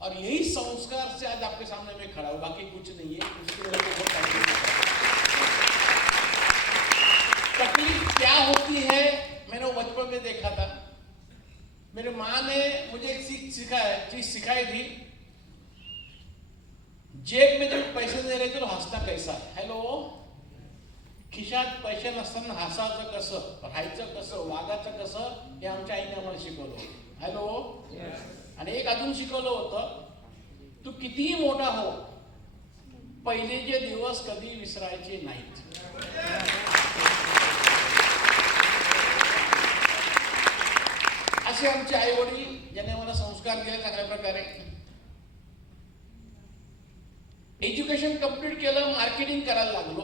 और यही संस्कार से आज आपके सामने मैं खड़ा हूं, बाकी कुछ नहीं है। उसके लिए मेरे को बहुत तकलीफ क्या होती है मैंने वो बचपन में देखा था। मेरे माँ ने मुझे एक चीज सिखाई थी, जेब में जब पैसे दे रहे थे तो हसता कैसा। हॅलो, खिशात पैसे नसताना हसायचं कसं, राहायचं कसं, वागायचं कसं, हे आमच्या आईने आम्हाला शिकवलं। हॅलो, आणि एक अजून शिकवलं होतं, तू कितीही मोठा हो, पहिलेचे दिवस कधी विसरायचे नाहीत। असे आमचे आई वडील ज्याने मला संस्कार केले चांगल्या प्रकारे। एज्युकेशन कंप्लीट केलं, मार्केटिंग करायला लागलो।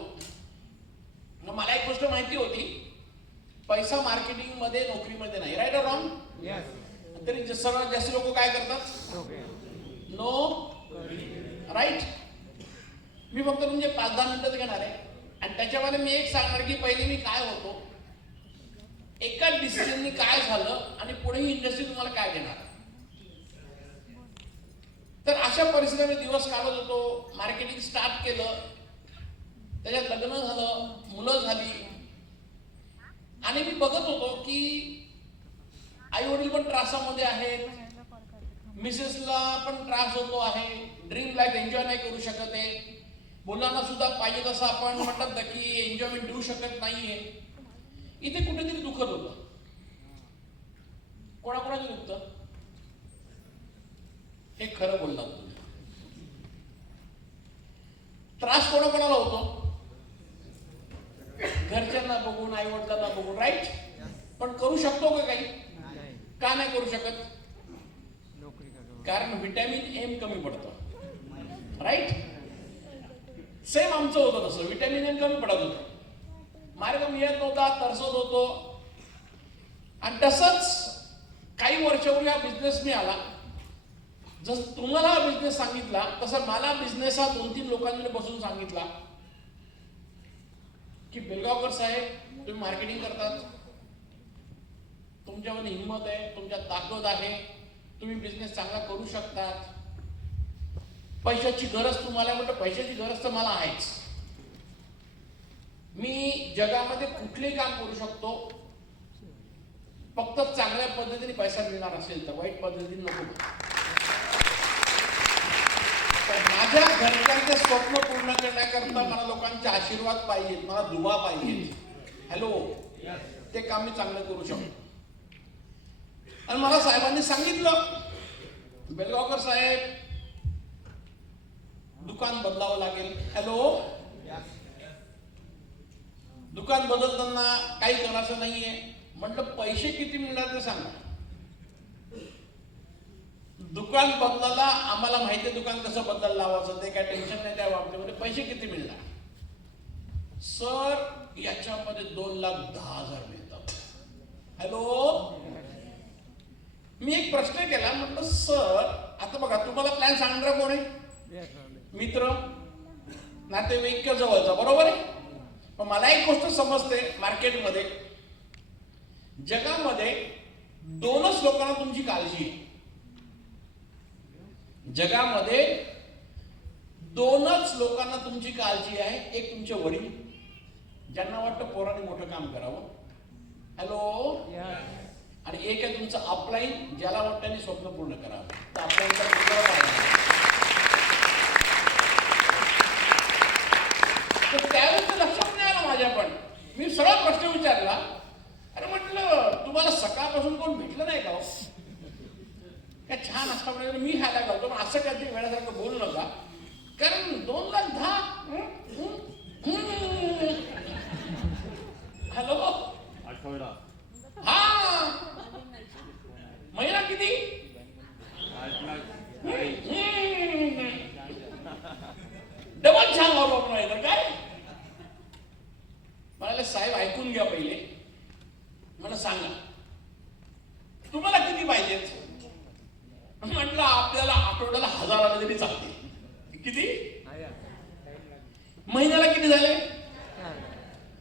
मला एक गोष्ट माहिती होती, पैसा मार्केटिंग मध्ये नोकरीमध्ये नाही। राईट और रॉंग? तरी सर्वात जास्त लोक काय करतात? No right. मी फक्त म्हणजे 5-10 मिनिटं घेणार आहे आणि त्याच्यामध्ये मी एक सांगणार की पहिले मी काय होतो, एका डिसिजननी काय झालं आणि पुढे ही इंडस्ट्री तुम्हाला काय देणार। तर अशा परिस्थितीमध्ये दिवस काढत होतो, मार्केटिंग स्टार्ट केलं, त्याच्यात लग्न झालं, मुलं झाली आणि मी बघत होतो की आई वडील पण त्रासामध्ये आहेत, मिसेसला पण त्रास होतो आहे, ड्रीम लाईफ एन्जॉय नाही करू शकत आहे, मुलांना सुद्धा पाहिजे तसं आपण म्हणतात ना की एन्जॉयमेंट देऊ शकत नाहीये। इथे कुठेतरी दुखत होतं। कोणाकोणाचं दुखतं? हे खरं बोललात तुम्ही। त्रास कोणाकोणाला होतो? घरच्यांना बघून, आई वडिलांना बघून, राईट। पण करू शकतो का काही? का नाही करू शकत? कारण व्हिटॅमिन एम कमी पडतं, राईट। सेम आमचं होतं तसं, व्हिटॅमिन एम कमी पडत होतं, मार्ग मिळत नव्हता, तरसत होतो। आणि तसंच काही वर्षापूर्वी हा बिझनेस मी आला। जसं तुम्हाला हा बिझनेस सांगितला तसं मला बिझनेस हा 2-3 लोकांमध्ये बसून सांगितला की बेलगावकर साहेब, तुम्ही मार्केटिंग करतात, तुमच्यामध्ये हिंमत आहे, तुमच्यात ताकद आहे, तुम्ही बिझनेस चांगला करू शकतात, पैशाची गरज तुम्हाला, म्हटलं पैशाची गरज तर मला आहेच, मी जगामध्ये कुठलेही काम करू शकतो, फक्त चांगल्या पद्धतीने पैसा मिळणार असेल तर, वाईट पद्धतीने नको। माझ्या घरच्यांचे स्वप्न पूर्ण करण्याकरता मला लोकांचे आशीर्वाद पाहिजेत, मला दुवा पाहिजेत। हॅलो, ते काम मी चांगलं करू शकतो। आणि मला साहेबांनी सांगितलं, बेलगावकर साहेब दुकान बदलावं लागेल। हॅलो, दुकान बदलताना काही करायचं नाहीये। म्हटलं पैसे किती मिळणार ते सांगा। दुकान बदलायला आम्हाला माहिती आहे दुकान कसं बदलायला लावायचं, ते काय टेन्शन नाही त्या बाबतीमध्ये। पैसे किती मिळणार? सर, याच्यामध्ये 2,10,000 मिळतात। हॅलो, मी एक प्रश्न केला, म्हटलं सर आता बघा तुम्हाला प्लॅन सांगणार कोण आहे? मित्र, नातेवाईक किंवा जवळचा, बरोबर आहे। पण मला एक गोष्ट समजते, मार्केटमध्ये जगामध्ये 2च लोकांना तुमची काळजी आहे। जगामध्ये 2च लोकांना तुमची काळजी आहे, एक तुमचे वडील ज्यांना वाटतं पोराने मोठं काम करावं, हॅलो, आणि एक आहे तुमचं अपलाईन ज्याला वाटतं त्यांनी स्वप्न पूर्ण करावं। तर त्यावेळेस लक्षात नाही आलं माझ्या, पण मी सरळ प्रश्न विचारला, अरे म्हटलं तुम्हाला सकाळपासून कोण भेटलं नाही का? काय छान असतं मी खायला घालतो, पण असं कधी वेळासारखं बोलू नका, कारण 2,10,000। हॅलो, आठवडा, हा महिना किती? 8,00,000। डबल छान वाटू आपण तर काय म्हणाले, साहेब ऐकून घ्या पहिले, मला सांगा तुम्हाला किती पाहिजेत? म्हटलं आपल्याला आठवड्याला 1,000 आले तरी चालते। किती? महिन्याला किती झाले?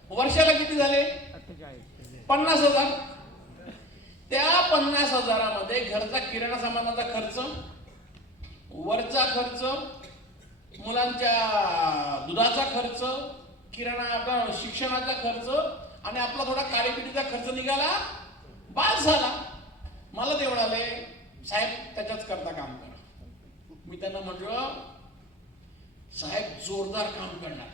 वर्षाला किती झाले? 50,000। त्या 50,000मध्ये घरचा किराणा सामानाचा खर्च, वरचा खर्च, मुलांच्या दुधाचा खर्च, किराणा आपला शिक्षणाचा खर्च आणि आपला थोडा काळीपिटीचा खर्च निघाला, बास झाला. मला ते म्हणाले साहेब त्याच्याच करता काम करा. मी त्यांना म्हटलं साहेब जोरदार काम करणार,